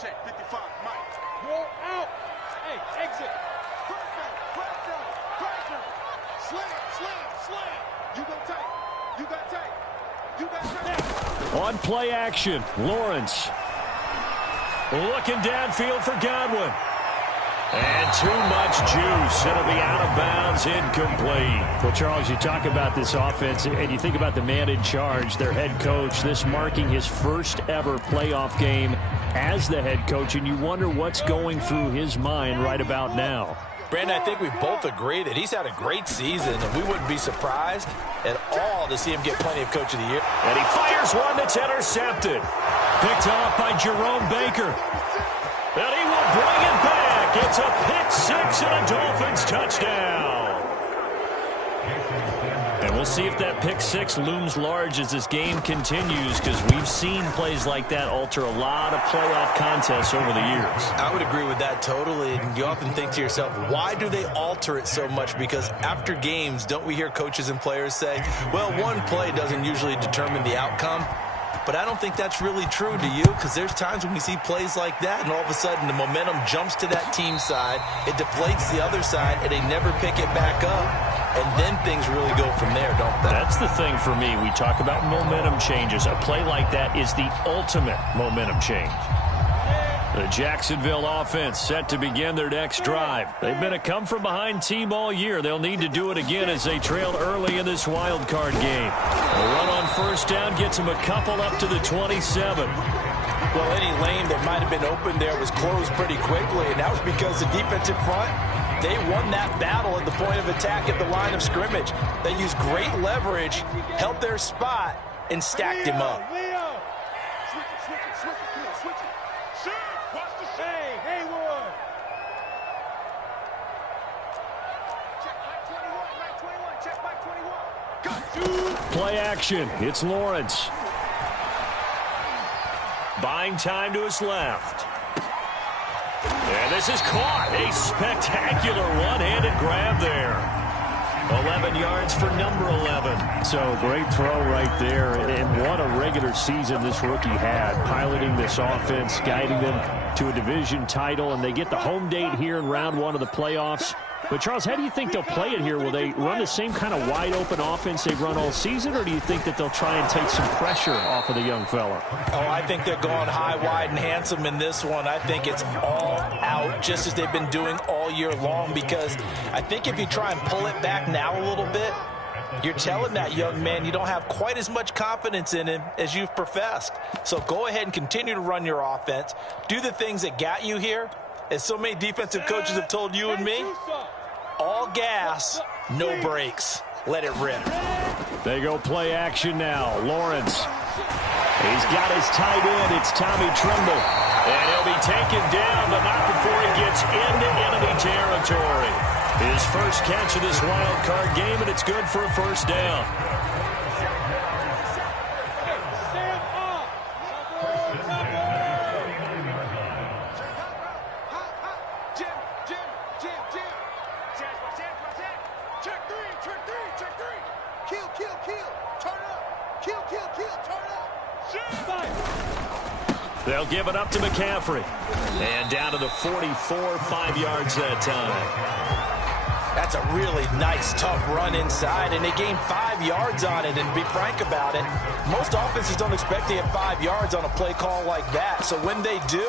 Check 55, Mike. Roll out. Hey, exit. Slam. You got tight. On play action, Lawrence. Looking downfield for Godwin. And too much juice. It'll be out of bounds, incomplete. Well, Charles, you talk about this offense, and you think about the man in charge, their head coach, this marking his first ever playoff game as the head coach, and you wonder what's going through his mind right about now. Brandon, I think we both agree that he's had a great season, and we wouldn't be surprised at all to see him get plenty of Coach of the Year. And he fires one that's intercepted. Picked off by Jerome Baker. And he will bring it back. It's a pick six and a Dolphins touchdown. And we'll see if that pick six looms large as this game continues, because we've seen plays like that alter a lot of playoff contests over the years. I would agree with that totally. And you often think to yourself, why do they alter it so much? Because after games, don't we hear coaches and players say, well, one play doesn't usually determine the outcome? But I don't think that's really true, do you? Because there's times when we see plays like that, and all of a sudden the momentum jumps to that team side, it deflates the other side, and they never pick it back up. And then things really go from there, don't they? That's the thing for me. We talk about momentum changes. A play like that is the ultimate momentum change. The Jacksonville offense set to begin their next drive. They've been a come-from-behind team all year. They'll need to do it again as they trail early in this wild card game. A run on first down gets them a couple up to the 27. Well, any lane that might have been open there was closed pretty quickly, and that was because the defensive front, they won that battle at the point of attack at the line of scrimmage. They used great leverage, held their spot, and stacked him up. Play action. It's Lawrence. Buying time to his left. And this is caught. A spectacular one-handed grab there. 11 yards for number 11. So great throw right there. And what a regular season this rookie had, piloting this offense, guiding them to a division title. And they get the home date here in round one of the playoffs. But, Charles, how do you think they'll play it here? Will they run the same kind of wide-open offense they've run all season, or do you think that they'll try and take some pressure off of the young fella? Oh, I think they're going high, wide, and handsome in this one. I think it's all out, just as they've been doing all year long, because I think if you try and pull it back now a little bit, you're telling that young man you don't have quite as much confidence in him as you've professed. So go ahead and continue to run your offense. Do the things that got you here. As so many defensive coaches have told you and me, all gas, no brakes. Let it rip. They go play action now. Lawrence. He's got his tight end. It's Tommy Tremble. And he'll be taken down, but not before he gets into enemy territory. His first catch of this wild card game, and it's good for a first down. They'll give it up to McCaffrey. And down to the 44, 5 yards that time. That's a really nice, tough run inside, and they gained 5 yards on it. And be frank about it, most offenses don't expect to get 5 yards on a play call like that. So when they do,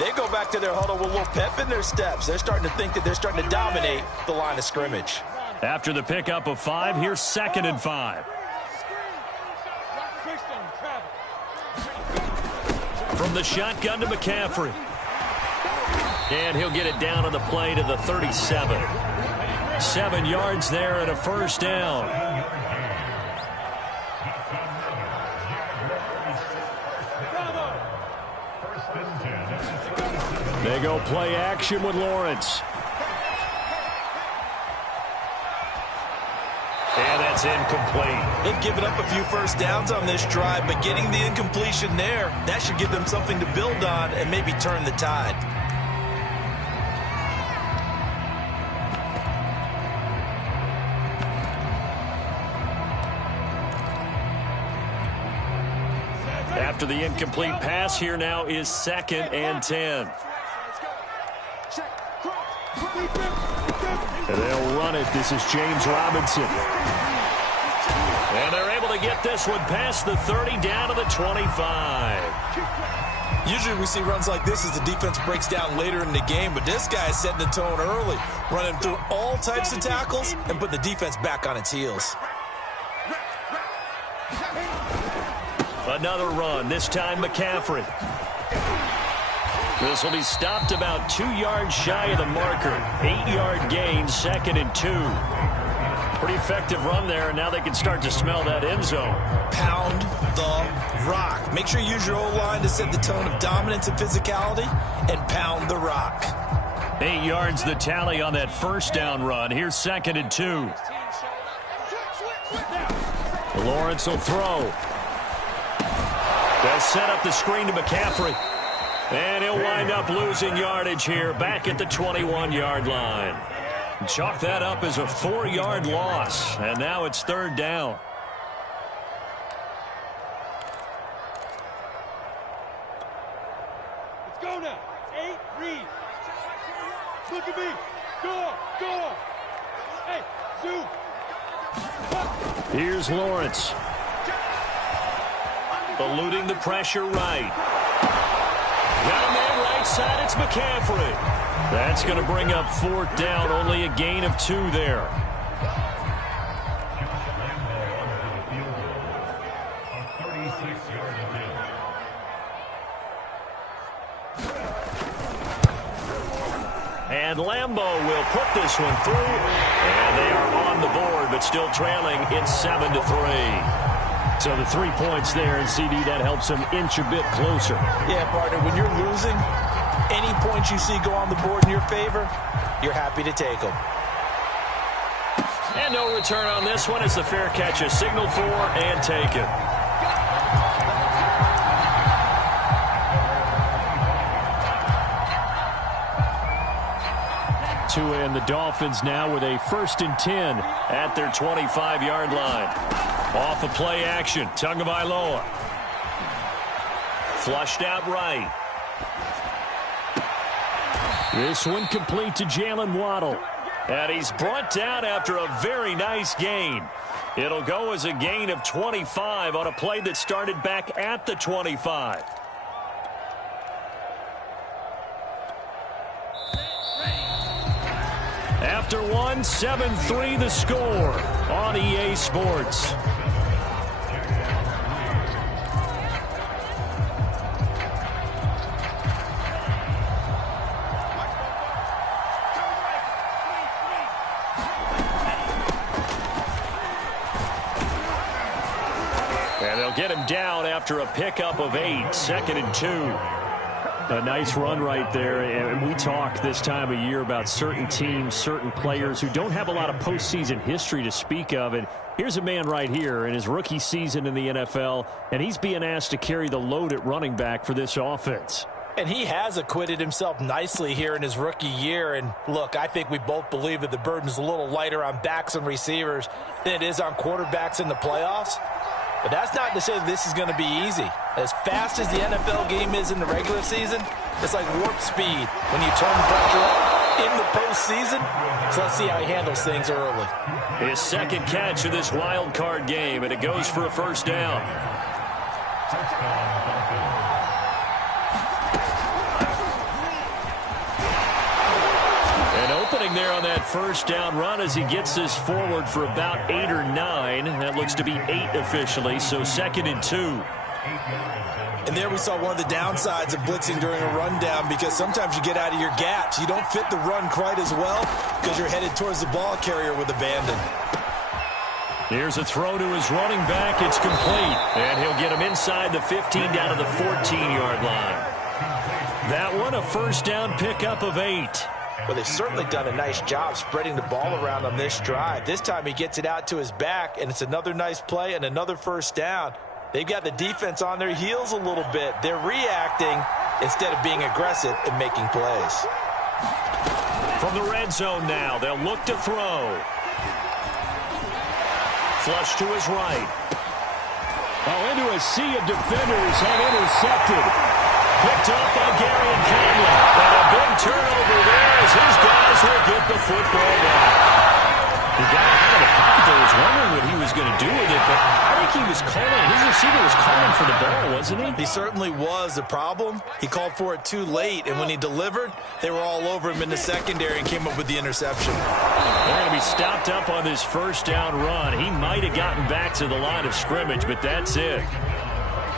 they go back to their huddle with a little pep in their steps. They're starting to think that they're starting to dominate the line of scrimmage. After the pickup of 5, here's 2nd and 5. From the shotgun to McCaffrey. And he'll get it down on the play to the 37. 7 yards there and a first down. They go play action with Lawrence. And that's incomplete. They've given up a few first downs on this drive, but getting the incompletion there, that should give them something to build on and maybe turn the tide. after the incomplete pass. Here now is 2nd and 10. And they'll run it. This is James Robinson. And they're able to get this one past the 30 down to the 25. Usually we see runs like this as the defense breaks down later in the game, but this guy is setting the tone early, running through all types of tackles and put the defense back on its heels. Another run, this time McCaffrey. This will be stopped about 2 yards shy of the marker. 8-yard gain, 2nd and 2. Pretty effective run there, and now they can start to smell that end zone. Pound the rock. Make sure you use your O-line to set the tone of dominance and physicality, and pound the rock. 8 yards the tally on that first down run. Here's 2nd and 2. Lawrence will throw. They'll set up the screen to McCaffrey. And he'll wind up losing yardage here back at the 21-yard line. Chalk that up as a 4-yard loss. And now it's 3rd down. Let's go now. 8, read. Look at me. Go. Hey, zoom. Here's Lawrence. Eluding the pressure right. Got a man right side. It's McCaffrey. That's going to bring up 4th down. Only a gain of 2 there. And Lambeau will put this one through. And they are on the board, but still trailing. It's 7-3. So the 3 points there, and CD, that helps them inch a bit closer. Yeah, partner, when you're losing, any points you see go on the board in your favor, you're happy to take them. And no return on this one as the fair catch is signaled for and taken. Tua and the Dolphins now with a 1st and 10 at their 25-yard line. Off of play action, Tagovailoa. Flushed out right. This one complete to Jalen Waddle. And he's brought down after a very nice gain. It'll go as a gain of 25 on a play that started back at the 25. After one, 7-3 the score on EA Sports. And they'll get him down after a pickup of 8, 2nd and 2. A nice run right there, and we talk this time of year about certain teams, certain players who don't have a lot of postseason history to speak of, and here's a man right here in his rookie season in the NFL, and he's being asked to carry the load at running back for this offense. And he has acquitted himself nicely here in his rookie year, and look, I think we both believe that the burden's a little lighter on backs and receivers than it is on quarterbacks in the playoffs. But that's not to say that this is going to be easy. As fast as the NFL game is in the regular season, it's like warp speed when you turn the pressure up in the postseason. So let's see how he handles things early. His 2nd catch of this wild card game, and it goes for a 1st down. Opening there on that 1st down run as he gets this forward for about 8 or 9. That looks to be 8 officially, so 2nd and 2. And there we saw one of the downsides of blitzing during a rundown, because sometimes you get out of your gaps. You don't fit the run quite as well because you're headed towards the ball carrier with abandon. Here's a throw to his running back. It's complete. And he'll get him inside the 15 down to the 14-yard line. That one a 1st down pickup of 8. Well, they've certainly done a nice job spreading the ball around on this drive. This time he gets it out to his back, and it's another nice play and another 1st down. They've got the defense on their heels a little bit. They're reacting instead of being aggressive and making plays. From the red zone now, they'll look to throw. Flush to his right. Oh, into a sea of defenders and intercepted. Picked up by Gary and Conley. And a big turnover there as his guys will get the football back. He got out of the pocket there. Was wondering what he was going to do with it, but I think he was calling. His receiver was calling for the ball, wasn't he? He certainly was. The problem, he called for it too late, and when he delivered, they were all over him in the secondary and came up with the interception. They're going to be stopped up on this first down run. He might have gotten back to the line of scrimmage, but that's it.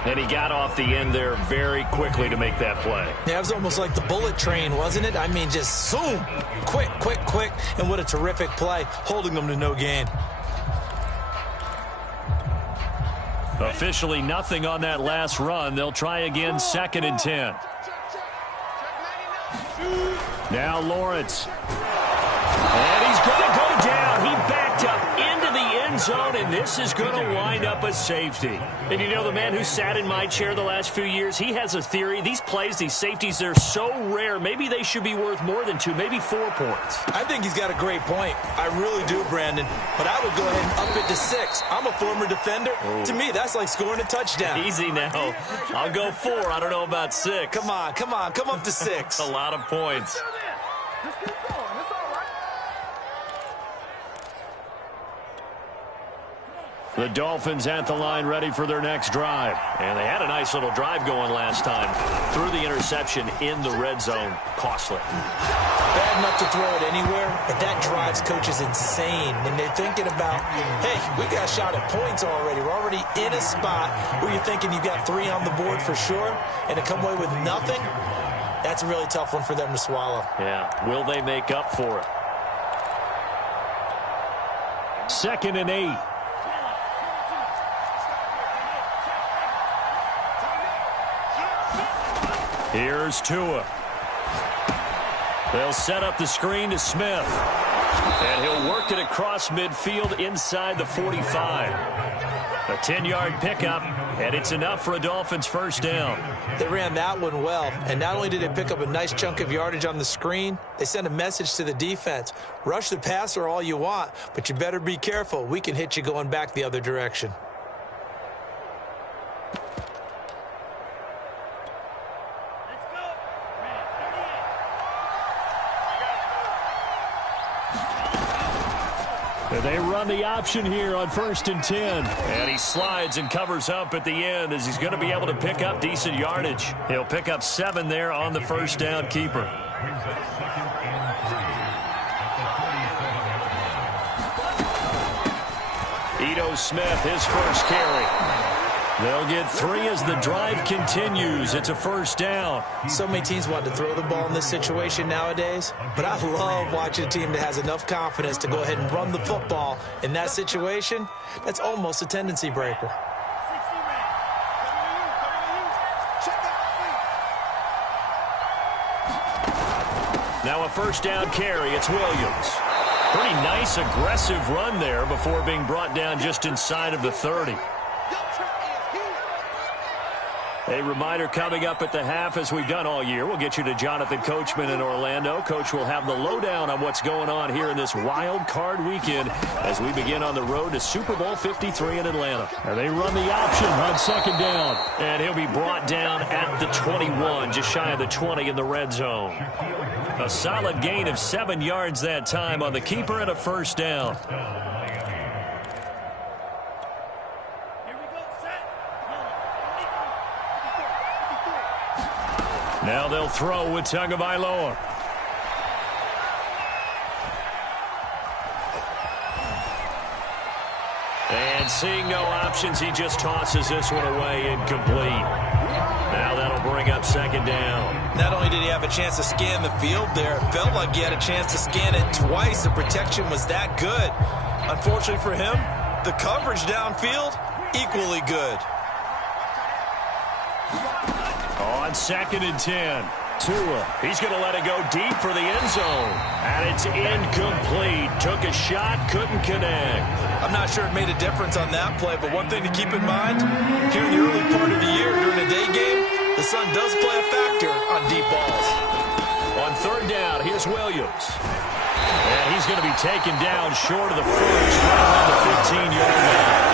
And he got off the end there very quickly to make that play. Yeah, it was almost like the bullet train, wasn't it? I mean, just zoom, quick, quick, quick, and what a terrific play, holding them to no gain. Officially nothing on that last run. They'll try again, 2nd and 10. Now Lawrence. And he's going to go down. He backed up into the end zone, and this is going to wind up a safety. And you know, the man who sat in my chair the last few years, he has a theory. These plays, these safeties, they're so rare. Maybe they should be worth more than 2, maybe 4 points. I think he's got a great point. I really do, Brandon. But I would go ahead and up it to 6. I'm a former defender. Oh. To me, that's like scoring a touchdown. Easy now. I'll go 4. I don't know about 6. Come on, come on. Come up to 6. A lot of points. The Dolphins at the line, ready for their next drive. And they had a nice little drive going last time. Threw the interception in the red zone. Costly. Bad enough to throw it anywhere, but that drives coaches insane when they're thinking about, hey, we got a shot at points already. We're already in a spot where you're thinking you got 3 on the board for sure, and to come away with nothing, that's a really tough one for them to swallow. Yeah. Will they make up for it? 2nd and 8. Here's Tua. They'll set up the screen to Smith. And he'll work it across midfield inside the 45. A 10-yard pickup, and it's enough for a Dolphins first down. They ran that one well, and not only did they pick up a nice chunk of yardage on the screen, they sent a message to the defense. Rush the passer all you want, but you better be careful. We can hit you going back the other direction. They run the option here on 1st and 10. And he slides and covers up at the end as he's going to be able to pick up decent yardage. He'll pick up 7 there on the first down keeper. Ito Smith, his first carry. They'll get 3 as the drive continues. It's a first down. So many teams want to throw the ball in this situation nowadays, but I love watching a team that has enough confidence to go ahead and run the football in that situation. That's almost a tendency breaker. Now a first down carry. It's Williams. Pretty nice, aggressive run there before being brought down just inside of the 30. A reminder coming up at the half, as we've done all year. We'll get you to Jonathan Coachman in Orlando. Coach will have the lowdown on what's going on here in this wild card weekend as we begin on the road to Super Bowl 53 in Atlanta. And they run the option on 2nd down. And he'll be brought down at the 21, just shy of the 20 in the red zone. A solid gain of 7 yards that time on the keeper and a first down. Now they'll throw with Tagovailoa. And seeing no options, he just tosses this one away, incomplete. Now that'll bring up 2nd down. Not only did he have a chance to scan the field there, it felt like he had a chance to scan it twice. The protection was that good. Unfortunately for him, the coverage downfield, equally good. On 2nd and 10, Tua. He's going to let it go deep for the end zone. And it's incomplete. Took a shot, couldn't connect. I'm not sure it made a difference on that play, but one thing to keep in mind, here in the early part of the year during a day game, the sun does play a factor on deep balls. On 3rd down, here's Williams. And he's going to be taken down short of the first, right around the 15-yard line.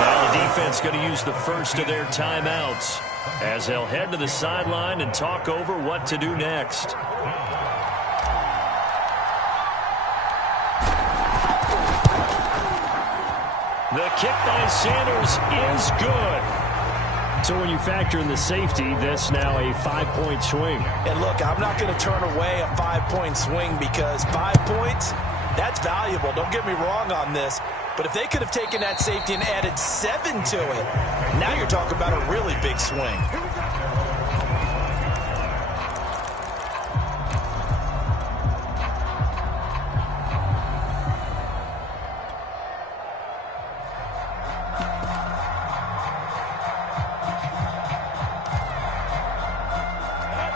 Now the The defense going to use the first of their timeouts as they'll head to the sideline and talk over what to do next. The kick by Sanders is good. So when you factor in the safety, that's now a 5-point swing. And look, I'm not going to turn away a 5-point swing because 5 points, that's valuable. Don't get me wrong on this. But if they could have taken that safety and added 7 to it, now you're talking about a really big swing.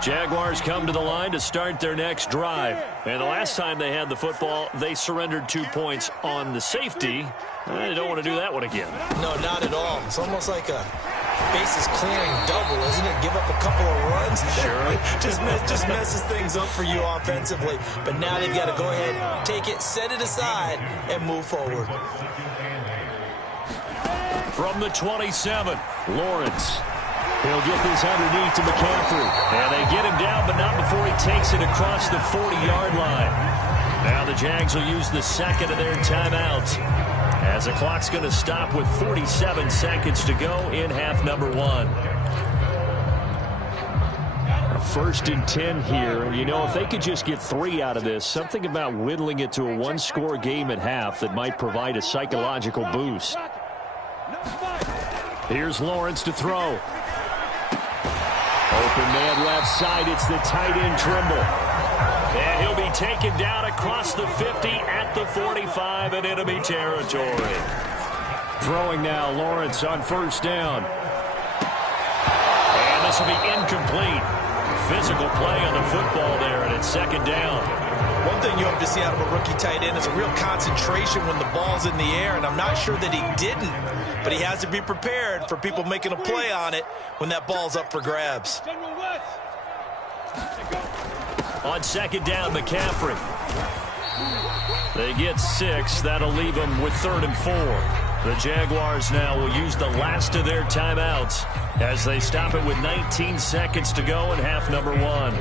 Jaguars come to the line to start their next drive. And the last time they had the football, they surrendered 2 points on the safety. They don't want to do that one again. No, not at all. It's almost like a bases clearing double, isn't it? Give up a couple of runs. Sure. just messes things up for you offensively. But now they've got to go ahead, take it, set it aside, and move forward. From the 27, Lawrence. He'll get this underneath to McCaffrey. And they get him down, but not before he takes it across the 40-yard line. Now the Jags will use the second of their timeouts as the clock's going to stop with 47 seconds to go in half number 1. A 1st and 10 here. And, you know, if they could just get 3 out of this, something about whittling it to a one-score game at half that might provide a psychological boost. Here's Lawrence to throw. Open man left side. It's the tight end Trimble. And he'll be taken down across the 50 at the 45 in enemy territory. Throwing now, Lawrence on 1st down. And this will be incomplete. Physical play on the football there, and it's 2nd down. One thing you hope to see out of a rookie tight end is a real concentration when the ball's in the air, and I'm not sure that he didn't, but he has to be prepared for people making a play on it when that ball's up for grabs. On 2nd down, McCaffrey. They get 6. That'll leave them with 3rd and 4. The Jaguars now will use the last of their timeouts as they stop it with 19 seconds to go in half number 1.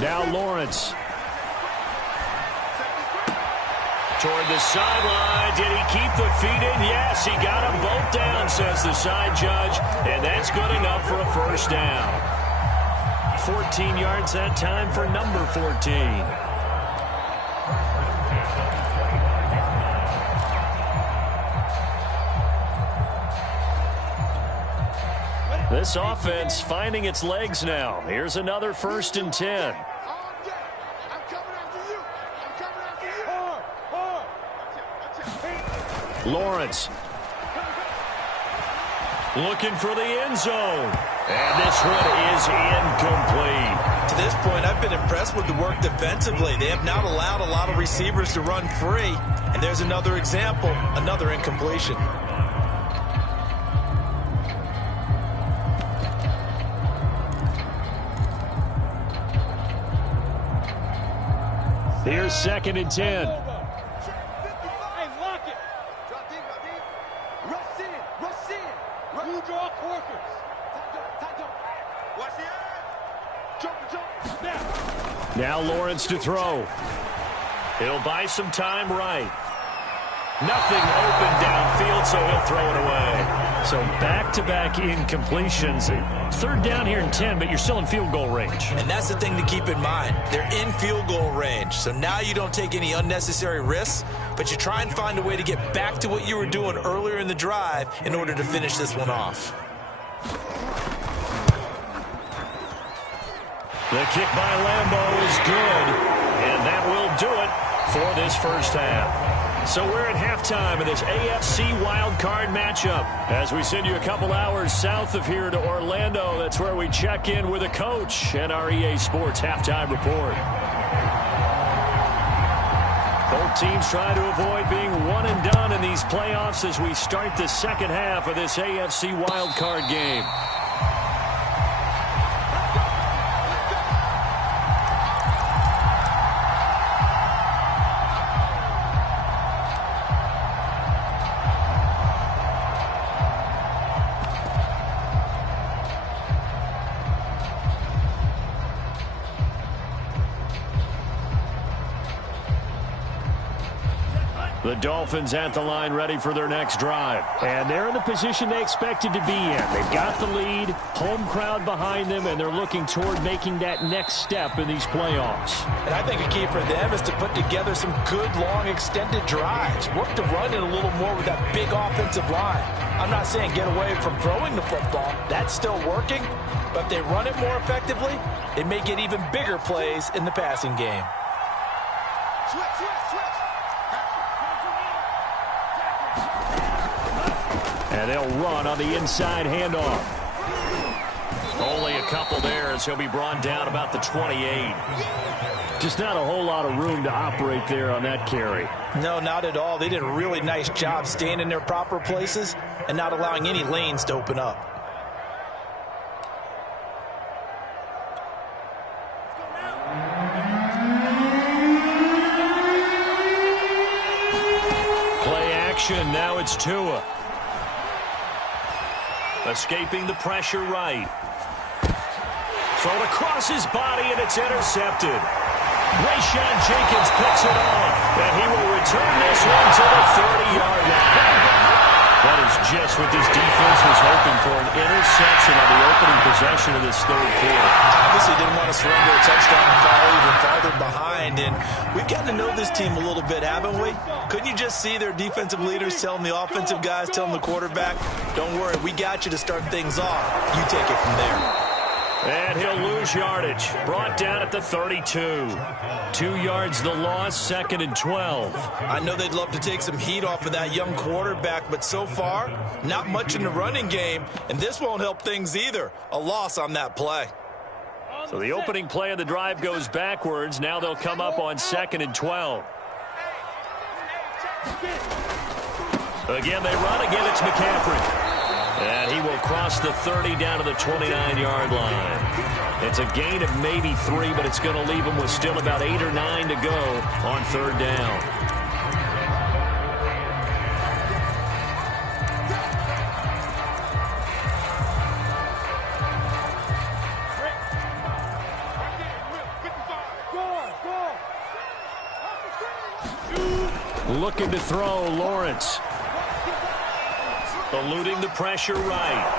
Now Lawrence. Toward the sideline. Did he keep the feet in? Yes, he got them both down, says the side judge. And that's good enough for a 1st down. 14 yards that time for number 14. This offense finding its legs now. Here's another 1st and 10. Lawrence. Looking for the end zone. And this one is incomplete. To this point, I've been impressed with the work defensively. They have not allowed a lot of receivers to run free. And there's another example, another incompletion. Here's 2nd and 10. Hey, lock it. Drop deep. Rush in. You draw corkers. Tight jump. Watch the eye. Jump. Now Lawrence to throw. He'll buy some time right. Nothing open downfield, so he'll throw it away. So back-to-back incompletions. 3rd down here and 10, but you're still in field goal range. And that's the thing to keep in mind. They're in field goal range. So now you don't take any unnecessary risks, but you try and find a way to get back to what you were doing earlier in the drive in order to finish this one off. The kick by Lambeau is good, and that will do it for this 1st half. So we're at halftime of this AFC wildcard matchup. As we send you a couple hours south of here to Orlando, that's where we check in with a coach and our EA Sports halftime report. Both teams trying to avoid being one and done in these playoffs as we start the second half of this AFC wildcard game. The Dolphins at the line ready for their next drive. And they're in the position they expected to be in. They've got the lead, home crowd behind them, and they're looking toward making that next step in these playoffs. And I think a key for them is to put together some good, long, extended drives. Work to run it a little more with that big offensive line. I'm not saying get away from throwing the football. That's still working. But if they run it more effectively, it may get even bigger plays in the passing game. Switch, switch, switch. And they'll run on the inside handoff. Only a couple there as he'll be brought down about the 28. Just not a whole lot of room to operate there on that carry. No, not at all. They did a really nice job staying in their proper places and not allowing any lanes to open up. Play action. Now it's Tua. Escaping the pressure right. Thrown across his body, and it's intercepted. Rayshon Jenkins picks it off, and he will return this one to the 30-yard line. That is just what this defense was hoping for, an interception on the opening possession of this third quarter. Obviously didn't want to surrender a touchdown and fall even farther behind, and we've gotten to know this team a little bit, haven't we? Couldn't you just see their defensive leaders telling the offensive guys, telling the quarterback, don't worry, we got you to start things off. You take it from there. And he'll lose yardage. Brought down at the 32. 2 yards the loss, 2nd and 12. I know they'd love to take some heat off of that young quarterback, but so far, not much in the running game, and this won't help things either. A loss on that play. So the opening play of the drive goes backwards. Now they'll come up on 2nd and 12. Again, they run. Again, it's McCaffrey. And he will cross the 30 down to the 29-yard line. It's a gain of maybe 3, but it's going to leave him with still about 8 or 9 to go on 3rd down. Looking to throw, Lawrence. Eluding the pressure right.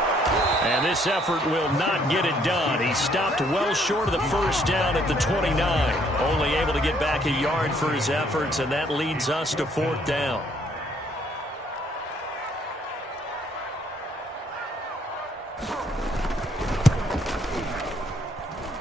And this effort will not get it done. He stopped well short of the first down at the 29. Only able to get back a yard for his efforts, and that leads us to 4th down.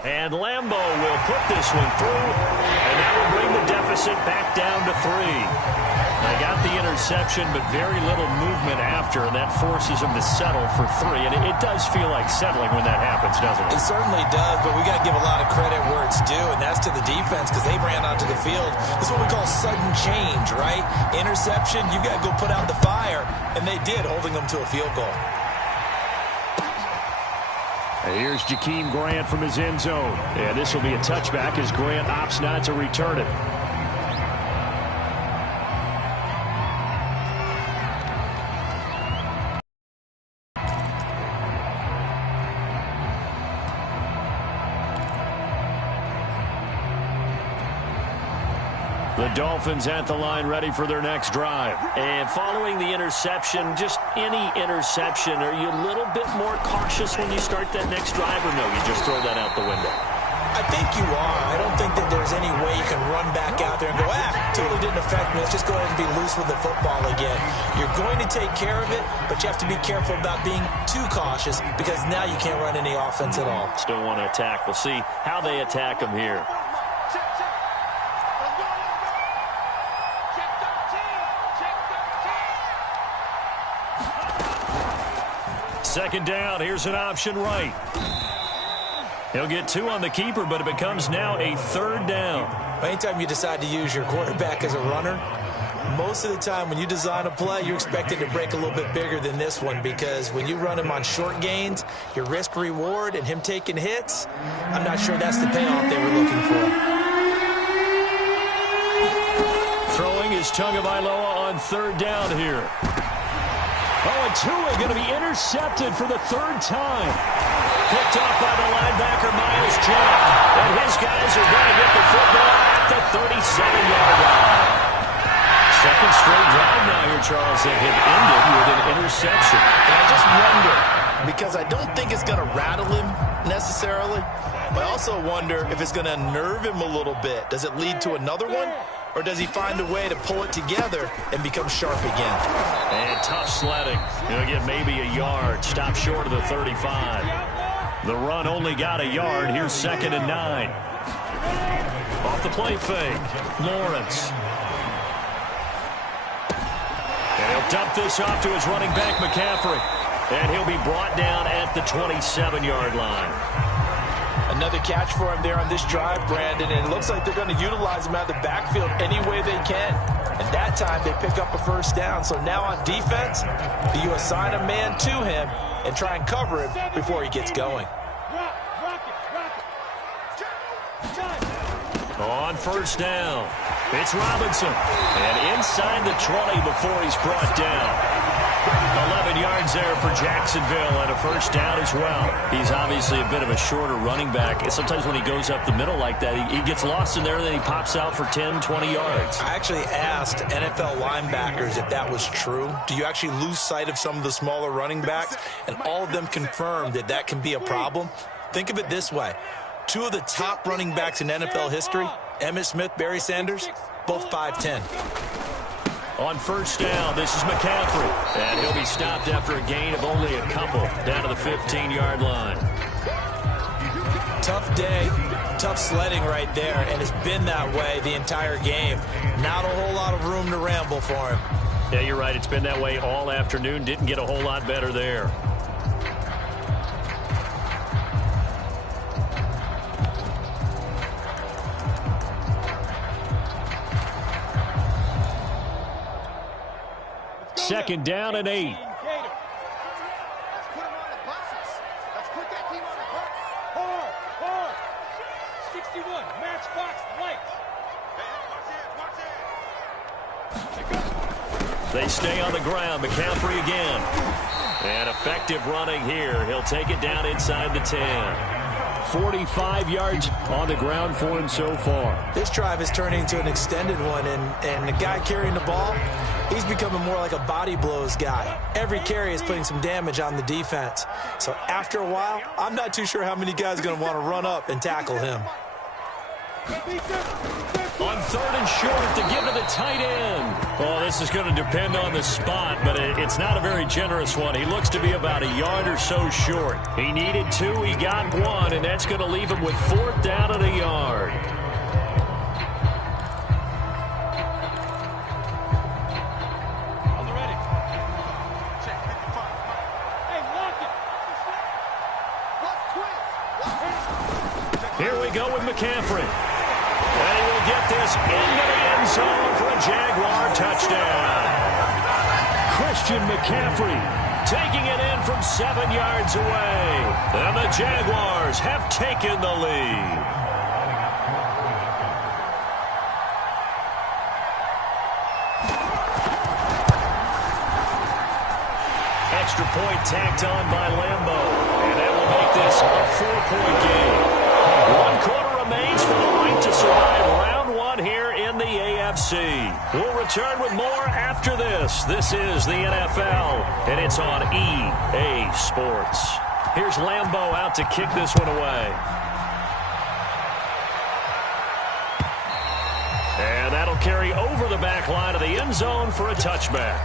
And Lambo will put this one through, and that will bring the deficit back down to 3. They got the interception, but very little movement after, and that forces him to settle for 3. And it does feel like settling when that happens, doesn't it? It certainly does, but we got to give a lot of credit where it's due, and that's to the defense because they ran onto the field. This is what we call sudden change, right? Interception, you got to go put out the fire, and they did, holding them to a field goal. And here's Jakeem Grant from his end zone. And this will be a touchback as Grant opts not to return it. The Dolphins at the line ready for their next drive. And following the interception, just any interception, are you a little bit more cautious when you start that next drive, or no, you just throw that out the window? I think you are. I don't think that there's any way you can run back out there and go, totally didn't affect me. Let's just go ahead and be loose with the football again. You're going to take care of it, but you have to be careful about being too cautious because now you can't run any offense at all. Still want to attack. We'll see how they attack him here. Second down, here's an option right. He'll get 2 on the keeper, but it becomes now a 3rd down. Anytime you decide to use your quarterback as a runner, most of the time when you design a play, you're expected to break a little bit bigger than this one, because when you run him on short gains, your risk-reward and him taking hits, I'm not sure that's the payoff they were looking for. Throwing is Tagovailoa on 3rd down here. Oh, and Tua going to be intercepted for the 3rd time. Picked off by the linebacker, Miles Jack. And his guys are going to get the football at the 37-yard line. Second straight drive now here, Charles, that have ended with an interception. And I just wonder, because I don't think it's going to rattle him necessarily, but I also wonder if it's going to unnerve him a little bit. Does it lead to another one? Or does he find a way to pull it together and become sharp again? And tough sledding. He'll get maybe a yard. Stop short of the 35. The run only got a yard. Here's 2nd and 9. Off the play fake. Lawrence. And he'll dump this off to his running back, McCaffrey. And he'll be brought down at the 27-yard line. Another catch for him there on this drive, Brandon, and it looks like they're going to utilize him out of the backfield any way they can. And that time they pick up a 1st down. So now on defense, do you assign a man to him and try and cover him before he gets going? On 1st down, it's Robinson. And inside the 20 before he's brought down. 11 yards there for Jacksonville and a 1st down as well. He's obviously a bit of a shorter running back. And sometimes when he goes up the middle like that, he gets lost in there and then he pops out for 10, 20 yards. I actually asked NFL linebackers if that was true. Do you actually lose sight of some of the smaller running backs? And all of them confirmed that that can be a problem. Think of it this way. 2 of the top running backs in NFL history, Emmitt Smith, Barry Sanders, both 5'10". On 1st down, this is McCaffrey. And he'll be stopped after a gain of only a couple down to the 15-yard line. Tough day, tough sledding right there, and it's been that way the entire game. Not a whole lot of room to ramble for him. Yeah, you're right. It's been that way all afternoon. Didn't get a whole lot better there. Second down and 8. Let's put him on the buses. Let's put that team on the bus. Hard. 61, matchbox light. They stay on the ground. McCaffrey again. And effective running here. He'll take it down inside the 10. 45 yards on the ground for him so far. This drive is turning into an extended one, and the guy carrying the ball, he's becoming more like a body blows guy. Every carry is putting some damage on the defense. So after a while, I'm not too sure how many guys are going to want to run up and tackle him. On 3rd and short to give to the tight end. Oh, this is going to depend on the spot, but it's not a very generous one. He looks to be about a yard or so short. He needed 2, he got 1, and that's going to leave him with 4th down and a yard. On the ready. Check 55. Hey, lock it. Here we go with McCaffrey. And he will get this into the end zone for a Jaguar touchdown. Christian McCaffrey taking it in from 7 yards away. And the Jaguars have taken the lead. Extra point tacked on by Lambo. And that will make this a 4-point game. 1 quarter remains for the right to survive round 1 here in the AFC. We'll return with more after this. This is the NFL, and it's on EA Sports. Here's Lambo out to kick this one away. And that'll carry over the back line of the end zone for a touchback.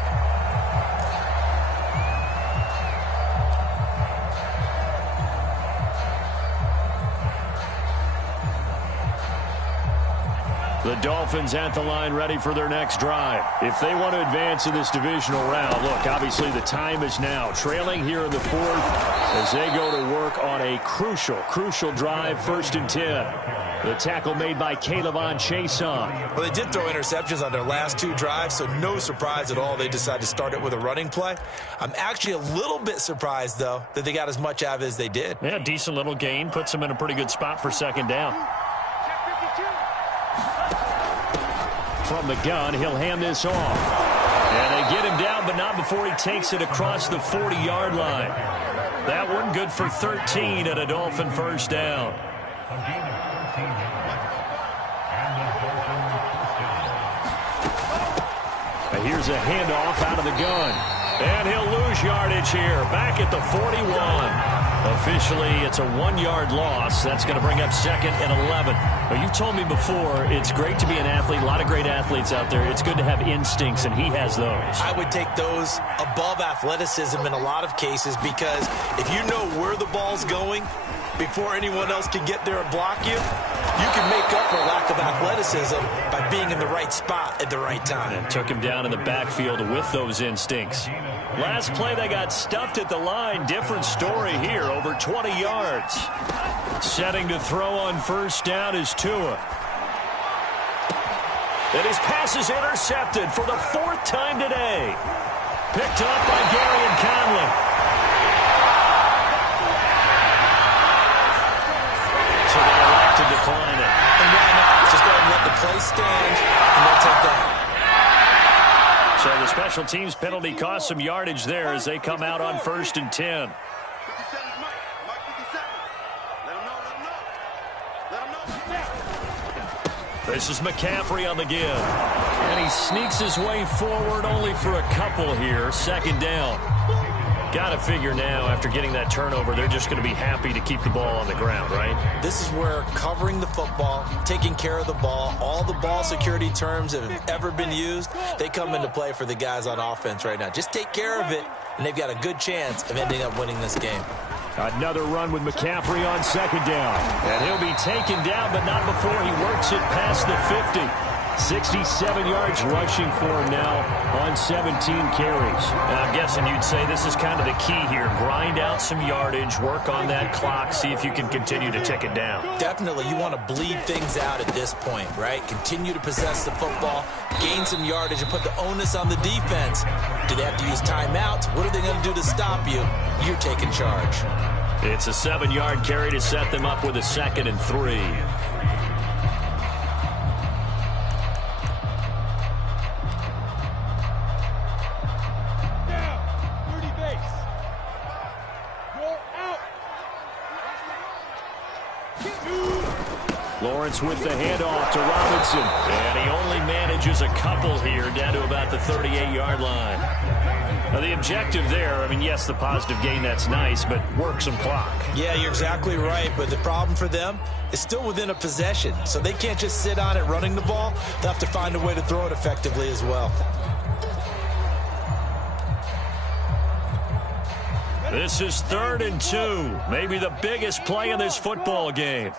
The Dolphins at the line ready for their next drive. If they want to advance in this divisional round, look, obviously the time is now. Trailing here in the 4th as they go to work on a a crucial drive, 1st and 10. The tackle made by Kayvon Chason. Well, they did throw interceptions on their last 2 drives, so no surprise at all they decided to start it with a running play. I'm actually a little bit surprised, though, that they got as much out of it as they did. Yeah, decent little gain. Puts them in a pretty good spot for 2nd down. From the gun, he'll hand this off. And they get him down, but not before he takes it across the 40-yard line. That one good for 13 and a Dolphin 1st down. And here's a handoff out of the gun. And he'll lose yardage here. Back at the 41. Officially, it's a 1-yard loss. That's going to bring up 2nd and 11. Well, you've told me before, it's great to be an athlete. A lot of great athletes out there. It's good to have instincts, and he has those. I would take those above athleticism in a lot of cases, because if you know where the ball's going before anyone else can get there and block you, you can make up for lack of athleticism by being in the right spot at the right time. And took him down in the backfield with those instincts. Last play, they got stuffed at the line. Different story here, over 20 yards. Setting to throw on 1st down is Tua. And his pass is intercepted for the 4th time today. Picked up by Gary and Conley. So they elect to decline it. And why not? Just go ahead and let the play stand, and they'll take that. So the special teams penalty cost some yardage there as they come out on 1st and 10. This is McCaffrey on the give. And he sneaks his way forward only for a couple here. 2nd down. Got to figure now, after getting that turnover, they're just going to be happy to keep the ball on the ground, right? This is where covering the football, taking care of the ball, all the ball security terms that have ever been used, they come into play for the guys on offense right now. Just take care of it, and they've got a good chance of ending up winning this game. Another run with McCaffrey on 2nd down. And he'll be taken down, but not before he works it past the 50. 67 yards rushing for him now on 17 carries. Now, I'm guessing you'd say this is kind of the key here. Grind out some yardage, work on that clock, see if you can continue to tick it down. Definitely, you want to bleed things out at this point, right? Continue to possess the football, gain some yardage, and put the onus on the defense. Do they have to use timeouts? What are they going to do to stop you? You're taking charge. It's a 7-yard carry to set them up with a 2nd and 3. Lawrence with the handoff to Robinson. And he only manages a couple here down to about the 38-yard line. Now, the objective there, I mean, yes, the positive gain, that's nice, but work some clock. Yeah, you're exactly right, but the problem for them is still within a possession, so they can't just sit on it running the ball. They'll have to find a way to throw it effectively as well. This is 3rd and 2, maybe the biggest play in this football game.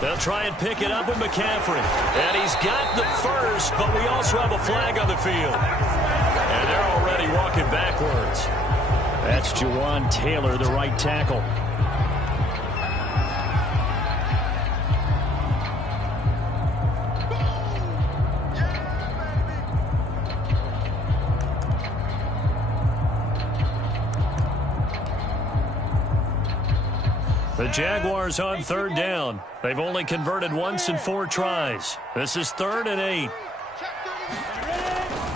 They'll try and pick it up with McCaffrey. And he's got the first, but we also have a flag on the field. And they're already walking backwards. That's Jawan Taylor, the right tackle. The Jaguars on 3rd down. They've only converted once in 4 tries. This is 3rd and 8.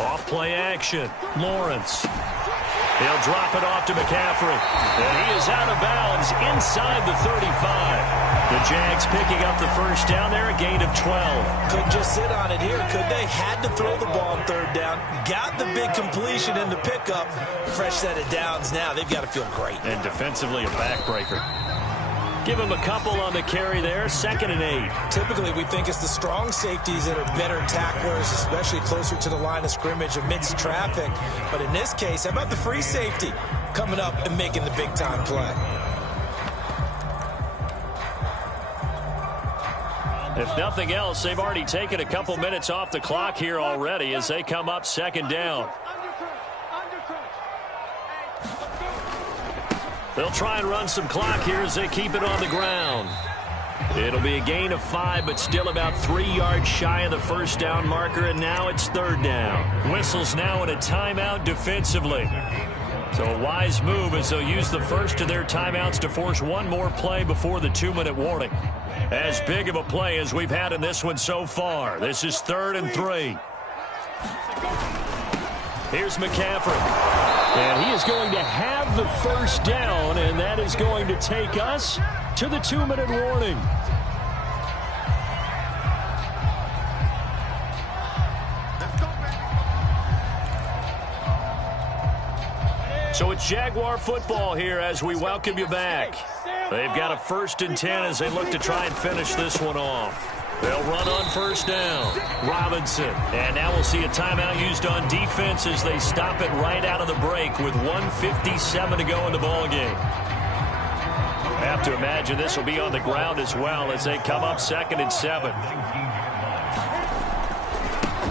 Off play action. Lawrence. He'll drop it off to McCaffrey. And he is out of bounds inside the 35. The Jags picking up the 1st down there, a gain of 12. Couldn't just sit on it here, could they? Had to throw the ball on 3rd down. Got the big completion in the pickup. Fresh set of downs now. They've got to feel great. And defensively a backbreaker. Give him a couple on the carry there, 2nd and 8. Typically, we think it's the strong safeties that are better tacklers, especially closer to the line of scrimmage amidst traffic. But in this case, how about the free safety coming up and making the big-time play? If nothing else, they've already taken a couple minutes off the clock here already as they come up 2nd down. They'll try and run some clock here as they keep it on the ground. It'll be a gain of 5, but still about 3 yards shy of the first down marker, and now it's third down. Whistles now in a timeout defensively. So a wise move as they'll use the first of their timeouts to force one more play before the 2-minute warning. As big of a play as we've had in this one so far. This is 3rd and 3. Here's McCaffrey. And he is going to have the first down, and that is going to take us to the 2-minute warning. So it's Jaguar football here as we welcome you back. They've got a 1st and 10 as they look to try and finish this one off. They'll run on first down. Robinson. And now we'll see a timeout used on defense as they stop it right out of the break with 1:57 to go in the ballgame. I have to imagine this will be on the ground as well as they come up 2nd and 7.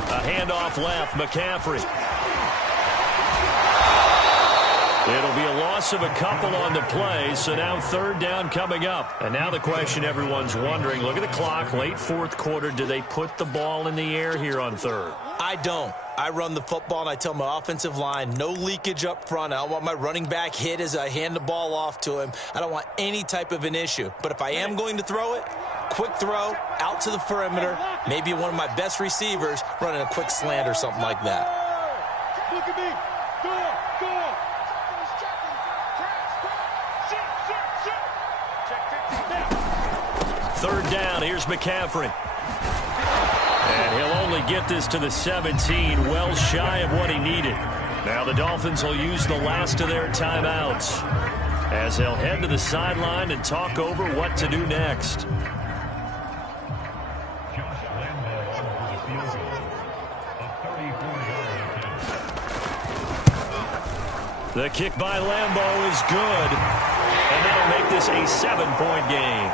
A handoff left. McCaffrey. It'll be a loss of a couple on the play, so now 3rd down coming up. And now the question everyone's wondering, look at the clock, late 4th quarter, do they put the ball in the air here on 3rd? I don't. I run the football, and I tell my offensive line, no leakage up front. I don't want my running back hit as I hand the ball off to him. I don't want any type of an issue. But if I am going to throw it, quick throw, out to the perimeter, maybe one of my best receivers running a quick slant or something like that. Look at me. Go, go. 3rd down, here's McCaffrey. And he'll only get this to the 17, well shy of what he needed. Now the Dolphins will use the last of their timeouts as they'll head to the sideline and talk over what to do next. The kick by Lambeau is good, and that'll make this a 7-point game.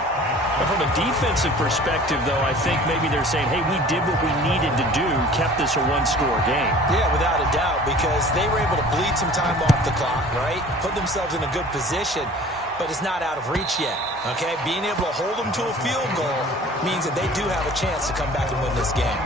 But from a defensive perspective, though, I think maybe they're saying, hey, we did what we needed to do, kept this a 1-score game. Yeah, without a doubt, because they were able to bleed some time off the clock, right? Put themselves in a good position, but it's not out of reach yet, okay? Being able to hold them to a field goal means that they do have a chance to come back and win this game.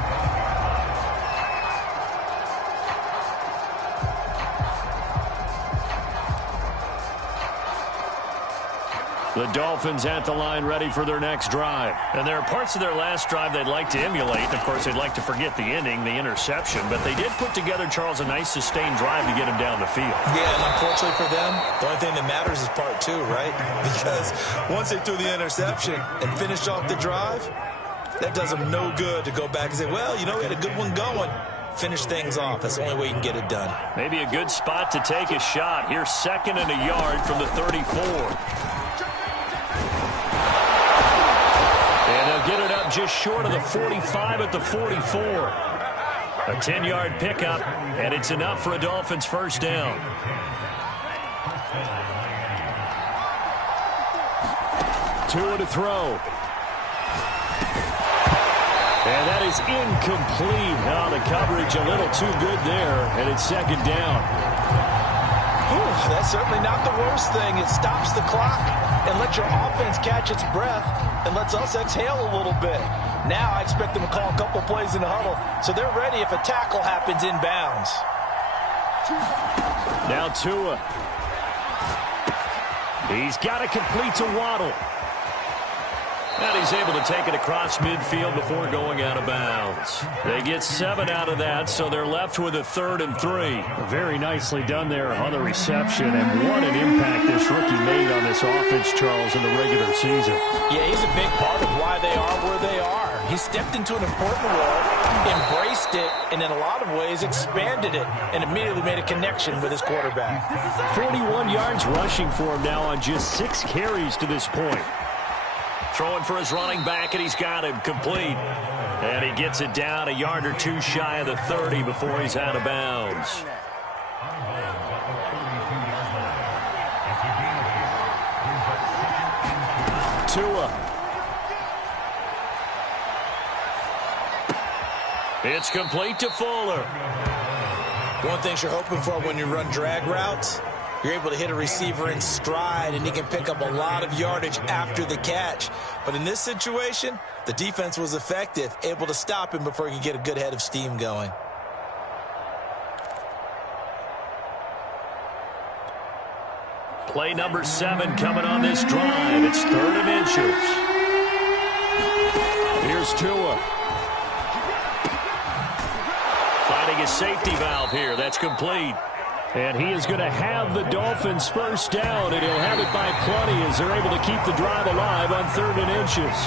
The Dolphins at the line ready for their next drive. And there are parts of their last drive they'd like to emulate. Of course, they'd like to forget the ending, the interception. But they did put together, Charles, a nice sustained drive to get him down the field. Yeah, and unfortunately for them, the only thing that matters is part 2, right? Because once they threw the interception and finished off the drive, that does them no good to go back and say, well, you know, we had a good one going. Finish things off. That's the only way you can get it done. Maybe a good spot to take a shot. Here's 2nd and a yard from the 34. And they'll get it up just short of the 45 at the 44. A 10-yard pickup, and it's enough for a Dolphins first down. Tua to throw. And that is incomplete. Now the coverage a little too good there, and it's 2nd down. Whew, that's certainly not the worst thing. It stops the clock and lets your offense catch its breath and lets us exhale a little bit. Now I expect them to call a couple plays in the huddle, so they're ready if a tackle happens inbounds. Now Tua. He's got to complete to Waddle. And he's able to take it across midfield before going out of bounds. They get 7 out of that, so they're left with a 3rd and 3. Very nicely done there on the reception, and what an impact this rookie made on this offense, Charles, in the regular season. Yeah, he's a big part of why they are where they are. He stepped into an important role, embraced it, and in a lot of ways expanded it, and immediately made a connection with his quarterback. 41 yards rushing for him now on just 6 carries to this point. Throwing for his running back, and he's got him complete. And he gets it down a yard or two shy of the 30 before he's out of bounds. Tua. It's complete to Fuller. One thing you're hoping for when you run drag routes You're able to hit a receiver in stride, and he can pick up a lot of yardage after the catch. But in this situation, the defense was effective, able to stop him before he could get a good head of steam going. Play number 7 coming on this drive. It's 3rd and inches. Here's Tua. Finding a safety valve here. That's complete. And he is going to have the Dolphins first down, and he'll have it by plenty as they're able to keep the drive alive on 3rd and inches.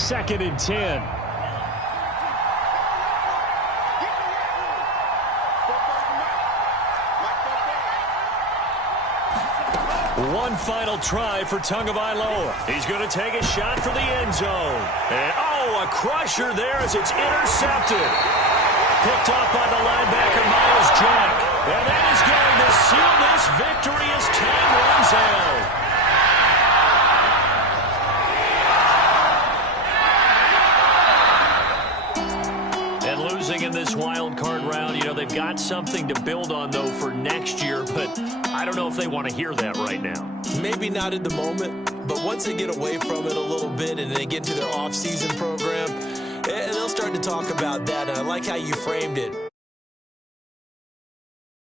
Second and 10. One final try for Tagovailoa. He's going to take a shot for the end zone. And, a crusher there as it's intercepted. Picked off by the linebacker, Miles Jack. And that is going to seal this victory as time runs out. In this wild card round, they've got something to build on, though, for next year, but I don't know if they want to hear that right now. Maybe not at the moment, but once they get away from it a little bit and they get into their off-season program, they'll start to talk about that, and I like how you framed it.